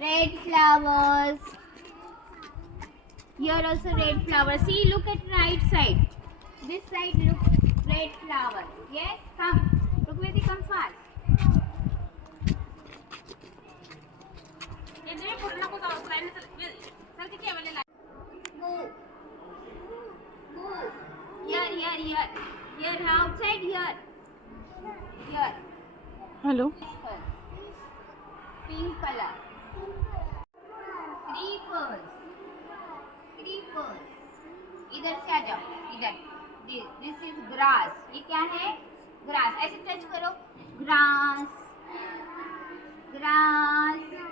Red flowers. Here also red flower. See, look at right side. This side look red flower. Yes, come. Rukmiti, come fast. Move. Move. Here. Here, outside here. Here. Hello. Pink color. Creepers. Creepers. इधर से आ जाओ. इधर. This is grass. ये क्या है? Grass. ऐसे touch करो. Grass. Grass.